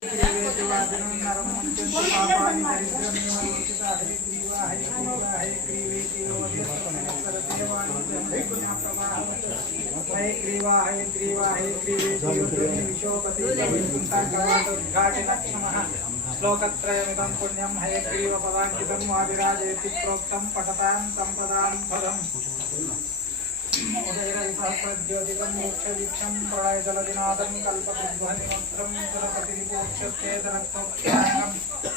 श्लोकत्रयमिदं पुण्यं हयग्रीव पदाङ्कितं वादिराजयति प्रोक्तं पठतां सम्पदां पदम् उदयरविसहस्रज्योतिकं मोक्षदीक्षं प्रलयजलदिनादं कल्पतुध्वनिमन्त्रं सुरपतिरिपोक्षस्तेतरक्तोक्त्याङ्गं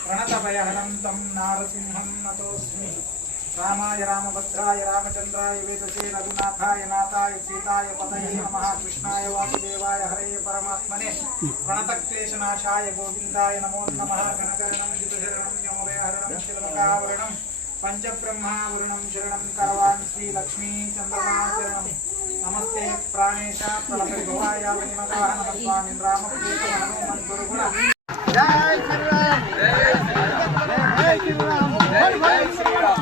प्रणतभयहरं तं नारसिंहं नतोऽस्मि। रामाय रामभद्राय रामचन्द्राय वेदसे रघुनाथाय नाथाय सीताय पतये नमः। कृष्णाय वासुदेवाय हरये परमात्मने प्रणतक्लेशनाशाय गोविन्दाय नमो नमः। घनकर्णं जितशरणं यमुदयहरणं शिल्पकावरणं पंचब्रह्मावरणं शरणं करवान् श्रीलक्ष्मीचन्द्रमाचरणं। नमस्ते प्राणेश प्रलभवाय वनिमगाः नमः स्वामिन् रामप्रियतम हनुमन् गुरुगुण। जय श्रीराम जय श्रीराम जय श्रीराम।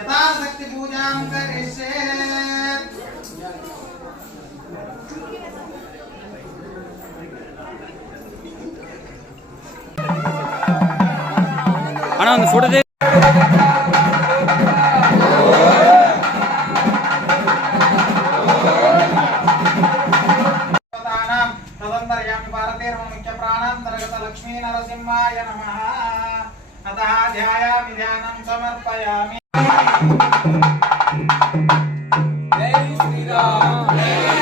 यथाशक्ति पूजां करिष्ये। ಅಣ್ಣ ಒಂದು ಫೋಟೋ ದೇ तदन्तर्यामि भारतेर्मुख्य प्राणान्तर्गत लक्ष्मी नरसिंहाय नमः। अतः ध्यायामि ध्यानं समर्पयामि। जय श्रीराम जय जय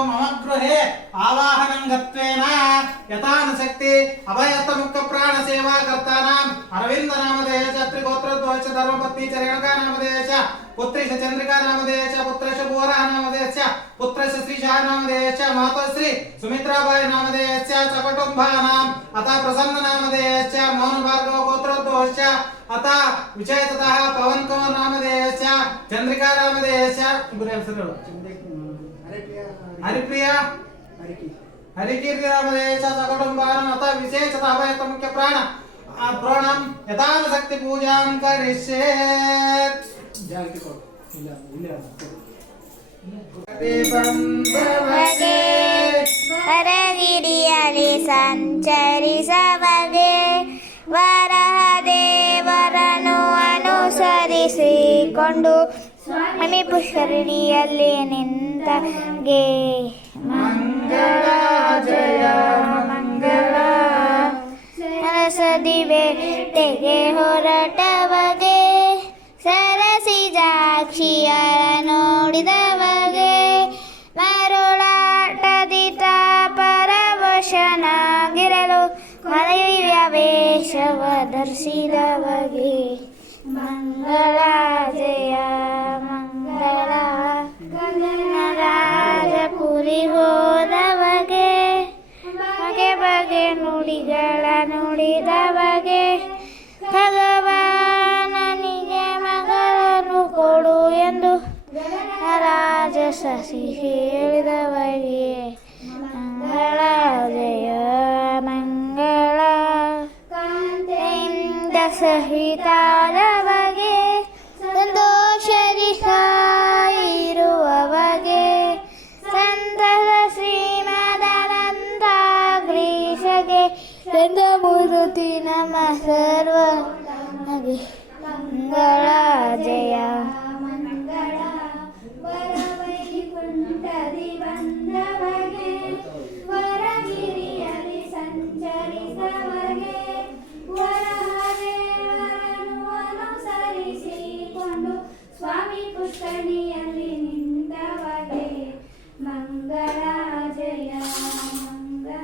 मम गृहे आवाहनं गत्वेन यथानुशक्ति अभयत्तमुक्तप्राणसेवाकर्तानाम् अरविन्दनामधेयश्च त्रिगोत्रद्वयश्च धर्मपत्नी च रेणुकानामधेयश्च पुत्रेश चन्द्रिकानामधेयश्च पुत्रेश भुवरानामधेयश्च पुत्रस्य श्रीशानामधेयश्च मातोश्री सुमित्राबाई नामधेयश्च सकुटुम्बानाम् अतः प्रसन्ननामधेयश्च मोहनभार्गव गोत्रोद्भवश्च अतः विजयतः पवनकुमार नामधेयश्च चन्द्रिका नामधेयश्च हरिप्रिया हरिकीर्ति नामधेयश्च सकुटुम्बानाम् अतः विशेषतः अभयत्तमुख्य प्रणम् यथाशक्ति पूजां करिष्ये ಹರಗಿರಿಯಲ್ಲಿ ಸಂಚರಿಸಬಗೆ ವರದೇವರನ್ನು ಅನುಸರಿಸಿಕೊಂಡು ಸ್ವಾಮಿ ಪುಷ್ಕರಿಣಿಯಲ್ಲಿ ನಿಂತಗೆ ಮಂಗಳ ಜಯ ಮಂಗಳ ಸರಸದಿ ಬೇಟೆಗೆ ಹೊರಟವಗೆ ಸರಸಿಜಾಕ್ಷಿಯರ ನೋಡಿದವಗೆ ಮರುಳಾಟದಿತ ಪರವಶನಾಗಿರಲು ಮರೆಯುವ ವೇಷವ ಧರಿಸಿದವಗೆ ಮಂಗಳ ಜಯ ಮಂಗಳ ರಾಜಪುರಿ ಹೋದವಗೆ ಬಗೆ ಬಗೆ ನುಡಿಗಳ ನುಡಿದವಗೆ ಭಗವಾನನಿಗೆ ಮಗಳನ್ನು ಕೊಡು ಎಂದು ರಾಜ ಶಶಿ ಹೇಳಿದವಗೆ ಮಂಗಳ ಜಯ ಮಂಗಳ ಕಾಂತೆಯಿಂದ ಸಹಿತಾದವಗೆ ಸಂತೋಷದಿ ಇರುವವಗೆ ಸಂತಸ ಶ್ರೀಮದನಂದ ಗ್ರೀಷಗೆ ಚಂದ್ರಮೂರ್ತಿ ನಮ ಸರ್ವ ಮಂಗಳ ಜಯ ಮಂಗಳ ವರವೈಕುಂಠದಿ ಬಂದವಗೆ ವರಗಿರಿಯಲ್ಲಿ ಸಂಚರಿಸವಗೆ ವರಹದೇವರನ್ನು ಅನುಸರಿಸಿಕೊಂಡು ಸ್ವಾಮಿ ಪುಷ್ಕರಣಿಯಲ್ಲಿ ನಿಂತವಗೆ ಮಂಗಳ ಜಯ ಮಂಗಳ